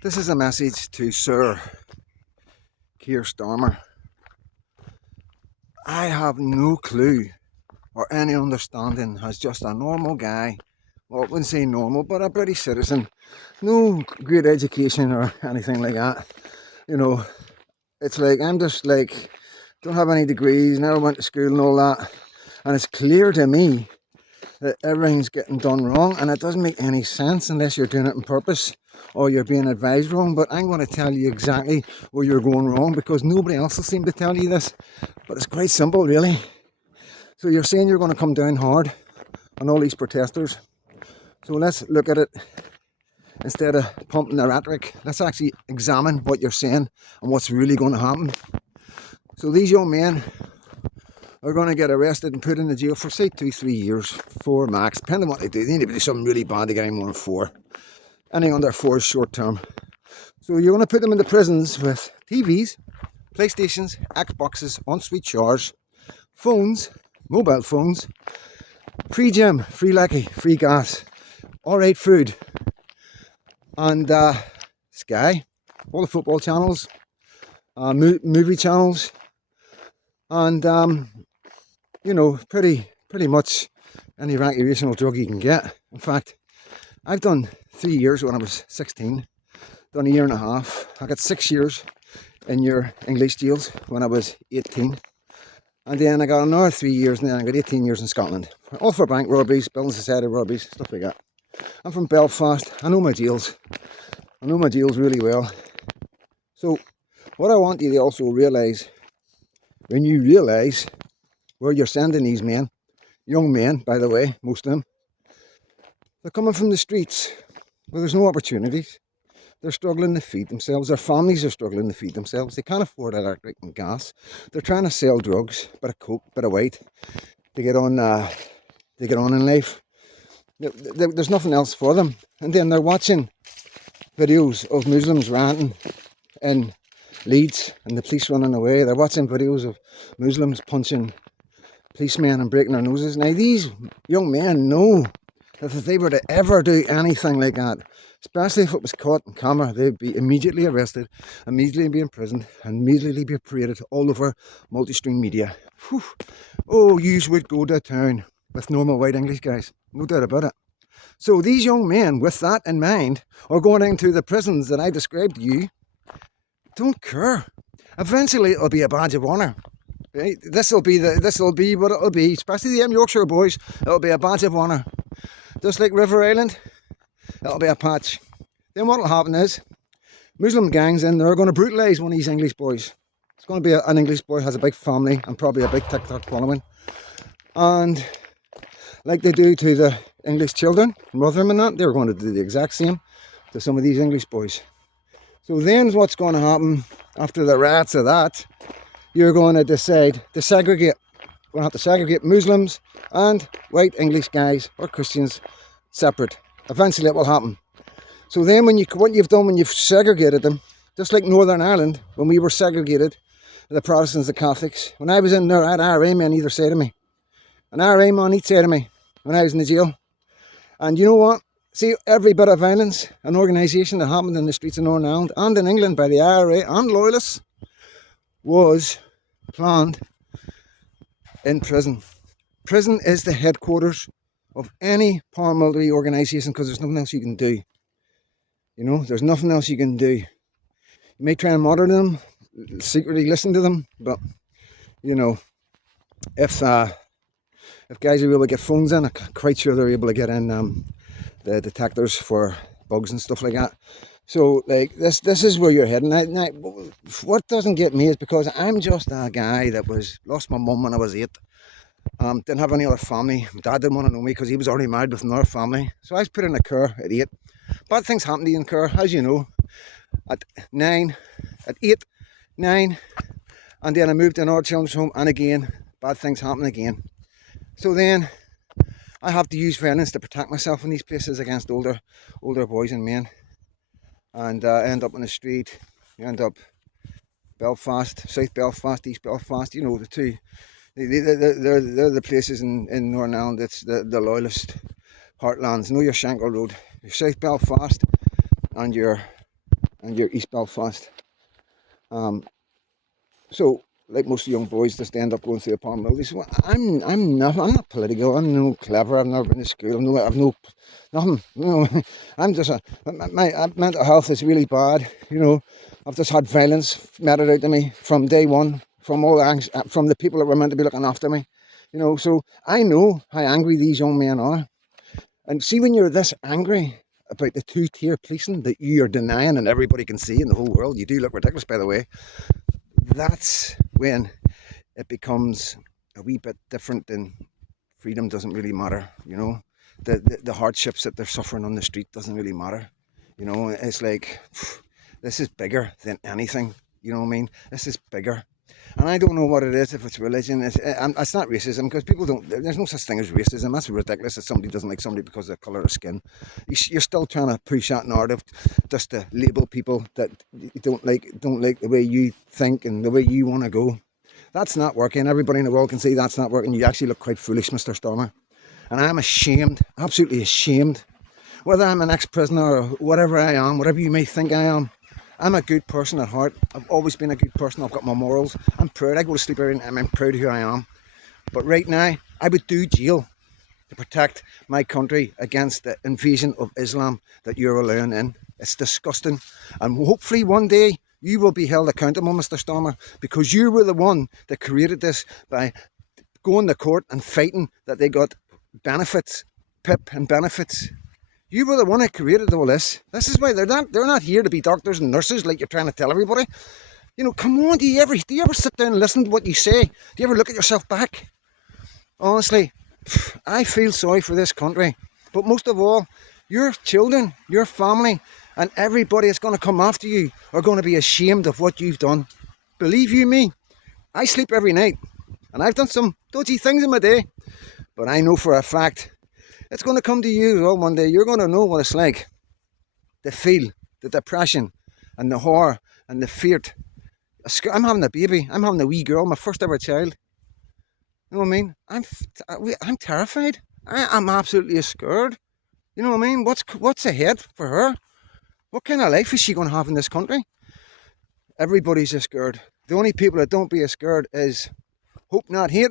This is a message to Sir Kier Starmer. I have no clue or any understanding as just a normal guy. Well, I wouldn't say normal, but a British citizen. No great education or anything like that. You know, it's like I'm just like, don't have any degrees, never went to school and all that. And it's clear to me that everything's getting done wrong, and it doesn't make any sense unless you're doing it on purpose or you're being advised wrong. But I'm going to tell you exactly where you're going wrong, because nobody else will seem to tell you this. But it's quite simple, really. So you're saying you're going to come down hard on all these protesters. So let's look at it. Instead of pumping the rhetoric, let's actually examine what you're saying and what's really going to happen. So these young men are going to get arrested and put in the jail for, say, 2-3 years, 4 max, depending on what they do. They need to do something really bad to get any more than 4. Anything under 4 is short term. So you're going to put them into prisons with TVs, PlayStations, Xboxes, ensuite showers, phones, mobile phones, free gym, free lecky, free gas, alright food, and Sky, all the football channels, movie channels, and you know, pretty much any recreational drug you can get. In fact, I've done 3 years when I was 16, done a year and a half. I got 6 years in your English jails when I was 18. And then I got another 3 years, and then I got 18 years in Scotland. All for bank robberies, building society robberies, stuff like that. I'm from Belfast. I know my jails. I know my jails really well. So what I want you to also realise, when you realise where you're sending these men, young men, by the way, most of them, they're coming from the streets where there's no opportunities. They're struggling to feed themselves. Their families are struggling to feed themselves. They can't afford electric and gas. They're trying to sell drugs, bit of coke, bit of white, to get on in life. There's nothing else for them. And then they're watching videos of Muslims ranting in Leeds and the police running away. They're watching videos of Muslims punching policemen and breaking their noses. Now these young men know that if they were to ever do anything like that, especially if it was caught on camera, they'd be immediately arrested, immediately be imprisoned, and immediately be paraded all over multi-stream media. Whew. Oh, yous would go to town with normal white English guys, no doubt about it. So these young men, with that in mind, are going into the prisons that I described to you. Don't care. Eventually it'll be a badge of honour. Right? This'll be what it'll be, especially the Yorkshire boys. It'll be a badge of honour. Just like River Island, it'll be a patch. Then what'll happen is, Muslim gangs in there are going to brutalise one of these English boys. It's going to be an English boy, has a big family and probably a big TikTok following. And like they do to the English children, Rotherham and that, they're going to do the exact same to some of these English boys. So then what's going to happen after the rats of that, you're going to decide to segregate. You're going to have to segregate Muslims and white English guys or Christians separate. Eventually it will happen. So then what you've done when you've segregated them, just like Northern Ireland, when we were segregated, the Protestants, the Catholics, when I was in there, I had IRA men either side of me. An IRA man each side of me when I was in the jail. And you know what? See, every bit of violence and organisation that happened in the streets of Northern Ireland and in England by the IRA and Loyalists was planned in prison. Prison is the headquarters of any paramilitary organisation, because there's nothing else you can do. You know, there's nothing else you can do. You may try and monitor them, secretly listen to them, but, you know, if guys are able to get phones in, I'm quite sure they're able to get in the detectors for bugs and stuff like that. So, like, this is where you're heading. Now, what doesn't get me is because I'm just a guy that lost my mum when I was 8. Didn't have any other family. My dad didn't want to know me because he was already married with another family. So I was put in a Kier at 8. Bad things happen to you in Kier, as you know. At 8, 9, and then I moved to another children's home, and again, bad things happen again. So then I have to use violence to protect myself in these places against older boys and men. And I end up on the street. You end up Belfast, South Belfast, East Belfast. You know, the two. They're the places in Northern Ireland. It's the loyalist heartlands. You know, your Shankill Road, your South Belfast, and your and you're East Belfast. So, like most young boys, just end up going through the palm mill. They say, well, I'm not political. I'm no clever. I've never been to school. I've no nothing. I'm just my mental health is really bad. I've just had violence meted out to me from day one, from from the people that were meant to be looking after me. So I know how angry these young men are. And see, when you're this angry about the two-tier policing that you are denying and everybody can see in the whole world, you do look ridiculous, by the way. That's when it becomes a wee bit different, and freedom doesn't really matter. The hardships that they're suffering on the street doesn't really matter. It's like, this is bigger than anything. You know what I mean? This is bigger. And I don't know what it is, if it's religion. It's not racism, because people don't, there's no such thing as racism. That's ridiculous that somebody doesn't like somebody because of the colour of skin. You're still trying to push that narrative just to label people that don't like the way you think and the way you want to go. That's not working. Everybody in the world can see that's not working. You actually look quite foolish, Mr. Starmer. And I'm ashamed, absolutely ashamed. Whether I'm an ex-prisoner or whatever I am, whatever you may think I am, I'm a good person at heart. I've always been a good person. I've got my morals. I'm proud. I go to sleep every night and I'm proud of who I am. But right now, I would do jail to protect my country against the invasion of Islam that you're allowing in. It's disgusting. And hopefully one day you will be held accountable, Mr. Starmer, because you were the one that created this by going to court and fighting that they got benefits, PIP and benefits. You were the one that created all this. This is why they're not here to be doctors and nurses like you're trying to tell everybody. Come on, do you ever sit down and listen to what you say? Do you ever look at yourself back? Honestly, I feel sorry for this country. But most of all, your children, your family, and everybody that's going to come after you are going to be ashamed of what you've done. Believe you me, I sleep every night. And I've done some dodgy things in my day. But I know for a fact, it's going to come to you all one day. You're going to know what it's like to feel the depression and the horror and the fear. I'm having a baby. I'm having a wee girl, my first ever child. You know what I mean? I'm terrified. I'm absolutely scared. You know what I mean? What's ahead for her? What kind of life is she going to have in this country? Everybody's scared. The only people that don't be scared is Hope Not Hate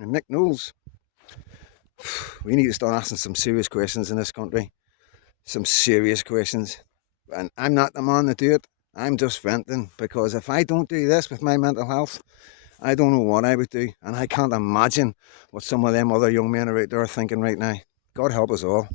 and Nick Knowles. We need to start asking some serious questions in this country. Some serious questions. And I'm not the man to do it. I'm just venting, because if I don't do this with my mental health, I don't know what I would do. And I can't imagine what some of them other young men are out there thinking right now. God help us all.